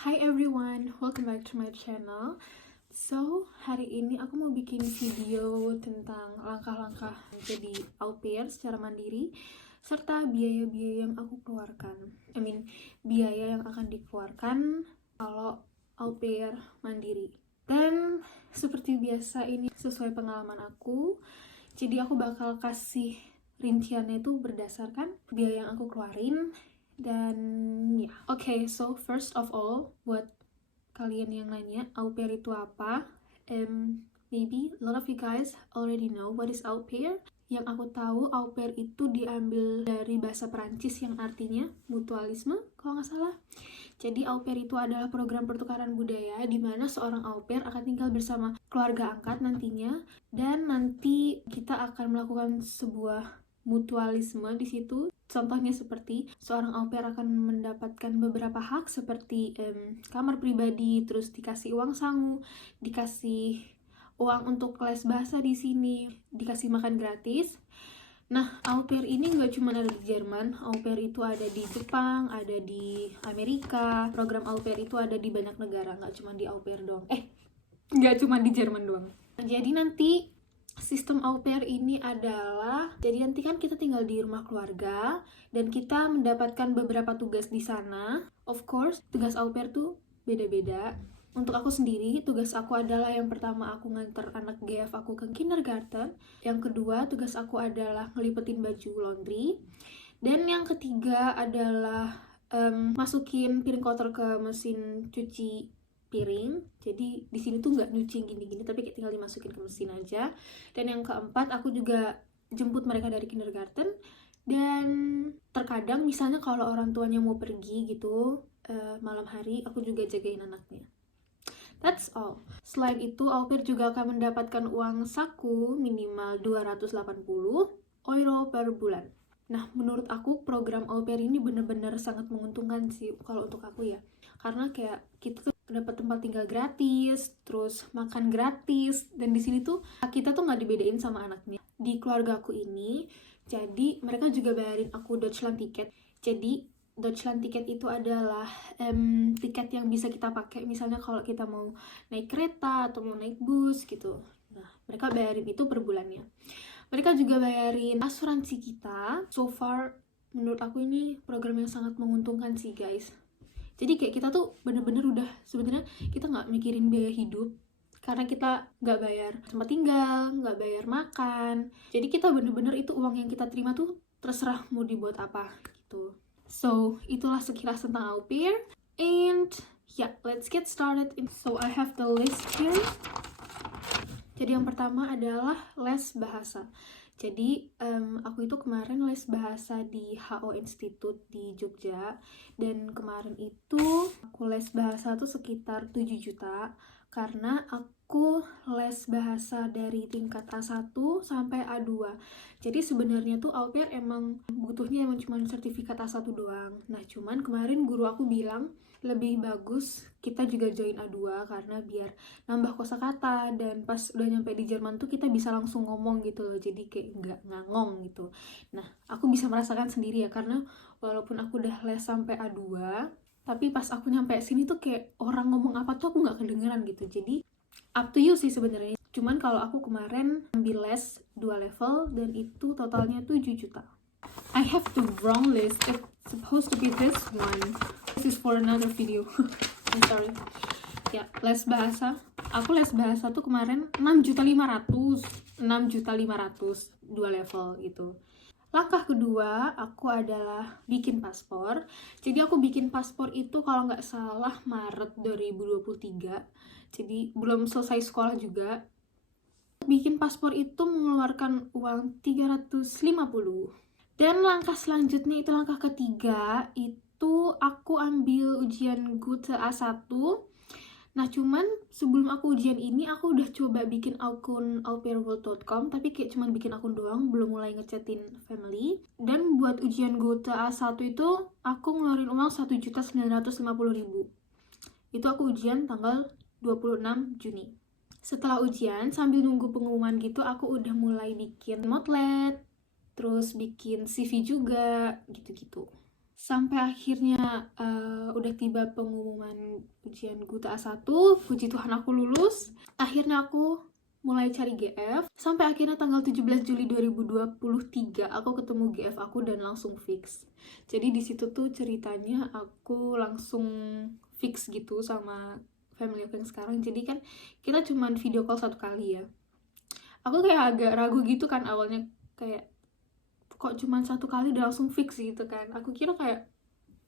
Hi everyone, welcome back to my channel. So, hari ini aku mau bikin video tentang langkah-langkah jadi au pair secara mandiri serta biaya-biaya yang aku keluarkan. Biaya yang akan dikeluarkan kalau au pair mandiri. Dan seperti biasa ini sesuai pengalaman aku. Jadi aku bakal kasih rinciannya itu berdasarkan biaya yang aku keluarin. Dan ya, oke, so first of all, buat kalian yang nanya au pair itu apa, maybe a lot of you guys already know what is au pair. Yang aku tahu, au pair itu diambil dari bahasa Perancis yang artinya mutualisme, kalau nggak salah. Jadi au pair itu adalah program pertukaran budaya di mana seorang au pair akan tinggal bersama keluarga angkat nantinya, dan nanti kita akan melakukan sebuah mutualisme di situ. Contohnya seperti seorang au pair akan mendapatkan beberapa hak seperti kamar pribadi, terus dikasih uang sangu, dikasih uang untuk les bahasa di sini, dikasih makan gratis. Nah, au pair ini nggak cuma ada di Jerman, au pair itu ada di Jepang, ada di Amerika. Program au pair itu ada di banyak negara, nggak cuma di au pair doang. Nggak cuma di Jerman doang. Jadi nanti sistem au pair ini adalah, jadi nanti kan kita tinggal di rumah keluarga dan kita mendapatkan beberapa tugas di sana. Of course, tugas au pair tuh beda-beda. Untuk aku sendiri, tugas aku adalah yang pertama aku nganter anak GF aku ke kindergarten. Yang kedua, tugas aku adalah ngelipetin baju laundry. Dan yang ketiga adalah masukin piring kotor ke mesin cuci piring. Jadi di sini tuh nggak nyuci gini-gini, tapi kayak tinggal dimasukin ke mesin aja. Dan yang keempat, aku juga jemput mereka dari kindergarten. Dan terkadang misalnya kalau orang tuanya mau pergi gitu malam hari, aku juga jagain anaknya. That's all. Selain itu, au pair juga akan mendapatkan uang saku minimal 280 euro per bulan. Nah, menurut aku program au pair ini bener-bener sangat menguntungkan sih kalau untuk aku ya. Karena kayak kita tuh dapat tempat tinggal gratis, terus makan gratis, dan di sini tuh kita tuh nggak dibedain sama anaknya. Di keluarga aku ini, jadi mereka juga bayarin aku Deutschland ticket. Jadi Deutschland ticket itu adalah tiket yang bisa kita pakai misalnya kalau kita mau naik kereta atau mau naik bus gitu. Nah, mereka bayarin itu per bulannya. Mereka juga bayarin asuransi kita. So far, menurut aku ini program yang sangat menguntungkan sih guys. Jadi kayak kita tuh bener-bener udah, sebenarnya kita nggak mikirin biaya hidup karena kita nggak bayar tempat tinggal, nggak bayar makan. Jadi kita bener-bener itu uang yang kita terima tuh terserah mau dibuat apa gitu. So, itulah sekilas tentang au pair. And yeah, let's get started. So, I have the list here. Jadi yang pertama adalah les bahasa. Jadi aku itu kemarin les bahasa di HO Institute di Jogja. Dan kemarin itu aku les bahasa tuh sekitar 7 juta. Karena aku les bahasa dari tingkat A1 sampai A2. Jadi sebenarnya tuh au pair emang butuhnya emang cuma sertifikat A1 doang. Nah cuman kemarin guru aku bilang lebih bagus kita juga join A2 karena biar nambah kosakata, dan pas udah nyampe di Jerman tuh kita bisa langsung ngomong gitu loh, jadi kayak nggak ngangong gitu. Nah aku bisa merasakan sendiri ya, karena walaupun aku udah les sampai A2 tapi pas aku nyampe sini tuh kayak orang ngomong apa tuh aku nggak kedengeran gitu. Jadi up to you sih sebenarnya. Cuman kalau aku kemarin ambil les 2 level dan itu totalnya 7 juta. I have the wrong list. It's supposed to be this one. This is for another video. I'm sorry. Ya, les bahasa. Aku les bahasa tuh kemarin 6.500.000. 6.500.000 2 level gitu. Langkah kedua, aku adalah bikin paspor. Jadi aku bikin paspor itu kalau nggak salah Maret 2023. Jadi belum selesai sekolah juga. Bikin paspor itu mengeluarkan uang 350. Dan langkah selanjutnya itu langkah ketiga, itu aku ambil ujian Goethe A1. Nah cuman sebelum aku ujian ini aku udah coba bikin akun aupairworld.com, tapi kayak cuman bikin akun doang, belum mulai ngechatin family. Dan buat ujian Goethe A1 itu aku ngeluarin uang 1.950.000. Itu aku ujian tanggal 26 Juni. Setelah ujian, sambil nunggu pengumuman gitu, aku udah mulai bikin motlet, terus bikin CV juga, gitu-gitu. Sampai akhirnya udah tiba pengumuman ujian Guta A1, puji Tuhan aku lulus. Akhirnya aku mulai cari GF, sampai akhirnya tanggal 17 Juli 2023 aku ketemu GF aku dan langsung fix. Jadi di situ tuh ceritanya aku langsung fix gitu sama family aku yang sekarang. Jadi kan kita cuman video call 1 kali ya. Aku kayak agak ragu gitu kan awalnya, kayak kok cuma 1 kali udah langsung fix gitu kan. Aku kira kayak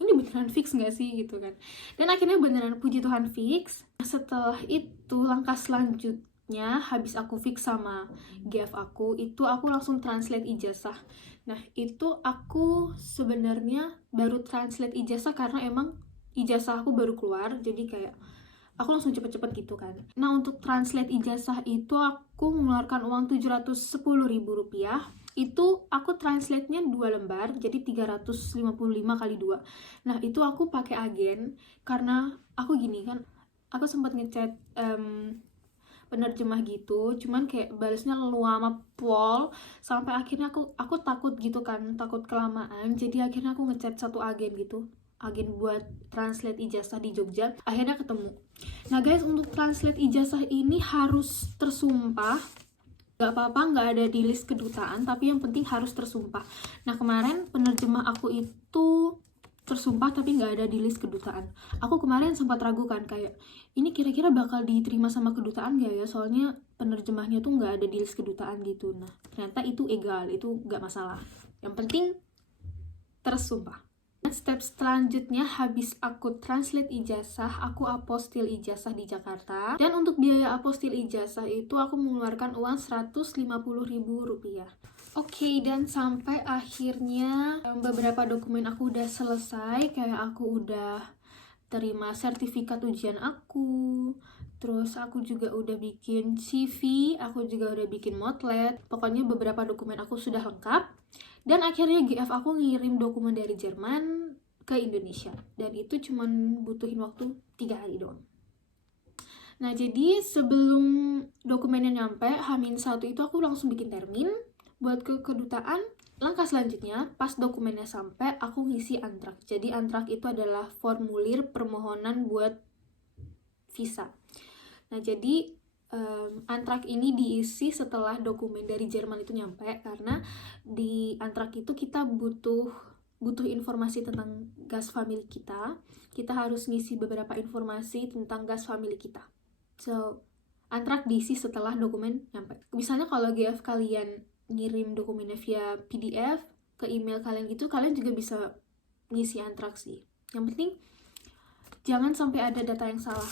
ini beneran fix nggak sih gitu kan. Dan akhirnya beneran puji Tuhan fix. Setelah itu langkah selanjutnya habis aku fix sama GF aku, itu aku langsung translate ijazah. Nah itu aku sebenarnya baru translate ijazah karena emang ijazah aku baru keluar, jadi kayak aku langsung cepet-cepet gitu kan. Nah untuk translate ijazah itu aku mengeluarkan uang 710.000 rupiah. Itu aku translate-nya 2 lembar, jadi 355 kali 2. Nah itu aku pakai agen, karena aku gini kan, aku sempat ngechat penerjemah gitu, cuman kayak balasnya lama pol, sampai akhirnya aku takut gitu kan, takut kelamaan, jadi akhirnya aku ngechat satu agen gitu, agen buat translate ijazah di Jogja. Akhirnya ketemu. Nah guys, untuk translate ijazah ini harus tersumpah. Gak apa-apa gak ada di list kedutaan, tapi yang penting harus tersumpah. Nah kemarin penerjemah aku itu tersumpah tapi gak ada di list kedutaan. Aku kemarin sempat ragu kan, kayak ini kira-kira bakal diterima sama kedutaan gak ya, soalnya penerjemahnya tuh gak ada di list kedutaan gitu. Nah ternyata itu egal, itu gak masalah, yang penting tersumpah. Step selanjutnya, habis aku translate ijazah, aku apostil ijazah di Jakarta. Dan untuk biaya apostil ijazah itu aku mengeluarkan uang 150.000 rupiah. Oke, dan sampai akhirnya beberapa dokumen aku udah selesai. Kayak aku udah terima sertifikat ujian aku, terus aku juga udah bikin CV, aku juga udah bikin motlet. Pokoknya beberapa dokumen aku sudah lengkap. Dan akhirnya GF aku ngirim dokumen dari Jerman ke Indonesia, dan itu cuman butuhin waktu 3 hari doang. Nah jadi sebelum dokumennya nyampe H-1 itu aku langsung bikin termin buat ke kedutaan. Langkah selanjutnya, pas dokumennya sampai, aku ngisi antrak. Jadi antrak itu adalah formulir permohonan buat visa. Nah jadi antrak ini diisi setelah dokumen dari Jerman itu nyampe, karena di antrak itu kita butuh informasi tentang gas family kita. Kita harus ngisi beberapa informasi tentang gas family kita. So, antrak diisi setelah dokumen nyampe. Misalnya kalau GF kalian ngirim dokumennya via PDF ke email kalian gitu, kalian juga bisa ngisi antrak sih. Yang penting jangan sampai ada data yang salah.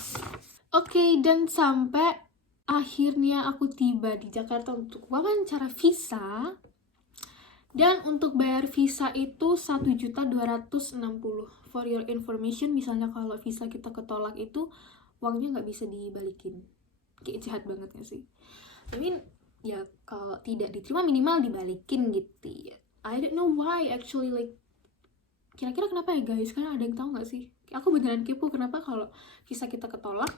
Oke, dan sampai akhirnya aku tiba di Jakarta untuk wawancara visa. Dan untuk bayar visa itu 1.260.000. For your information, misalnya kalau visa kita ketolak itu uangnya nggak bisa dibalikin. Kayak jahat banget gak sih? I mean, ya kalau tidak diterima minimal dibalikin gitu ya. I don't know why actually, like kira-kira kenapa ya guys? Karena ada yang tahu nggak sih? Aku beneran kepo kenapa kalau visa kita ketolak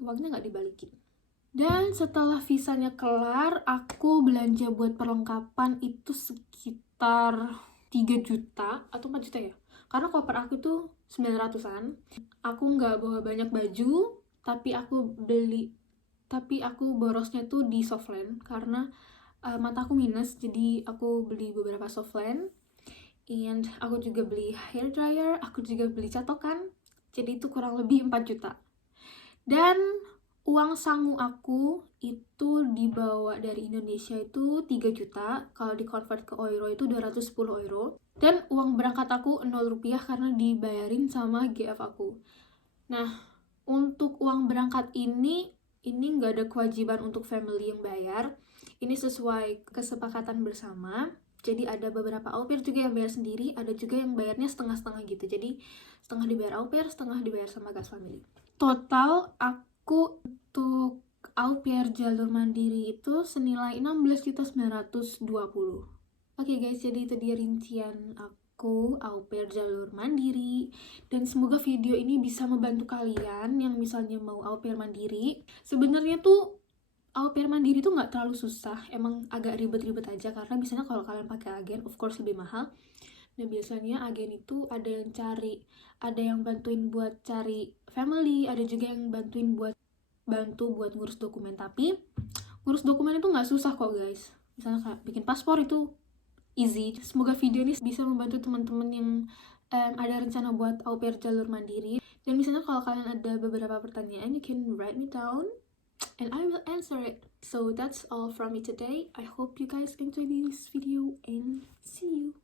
uangnya nggak dibalikin. Dan setelah visanya kelar, aku belanja buat perlengkapan itu sekitar 3 juta atau 4 juta ya. Karena koper aku tuh 900-an. Aku nggak bawa banyak baju, tapi aku borosnya tuh di Softland karena mata aku minus, jadi aku beli beberapa Softland. And aku juga beli hair dryer, aku juga beli catokan. Jadi itu kurang lebih 4 juta. Dan uang sangu aku itu dibawa dari Indonesia itu 3 juta. Kalau di-convert ke euro itu 210 euro. Dan uang berangkat aku 0 rupiah karena dibayarin sama GF aku. Nah, untuk uang berangkat ini nggak ada kewajiban untuk family yang bayar. Ini sesuai kesepakatan bersama. Jadi ada beberapa au pair juga yang bayar sendiri, ada juga yang bayarnya setengah-setengah gitu. Jadi setengah dibayar au pair, setengah dibayar sama gas family. Total aku untuk au pair jalur mandiri itu senilai 16.920. Oke guys, jadi itu dia rincian aku au pair jalur mandiri, dan semoga video ini bisa membantu kalian yang misalnya mau au pair mandiri. Sebenarnya tuh au pair mandiri tuh nggak terlalu susah, emang agak ribet-ribet aja karena biasanya kalau kalian pakai agen of course lebih mahal. Nah, biasanya agen itu ada yang bantuin buat cari family, ada juga yang bantu buat ngurus dokumen. Tapi ngurus dokumen itu nggak susah kok guys. Misalnya kayak bikin paspor itu easy. Semoga video ini bisa membantu teman-teman yang ada rencana buat au pair jalur mandiri. Dan misalnya kalau kalian ada beberapa pertanyaan, you can write me down and I will answer it. So that's all from me today. I hope you guys enjoy this video and see you.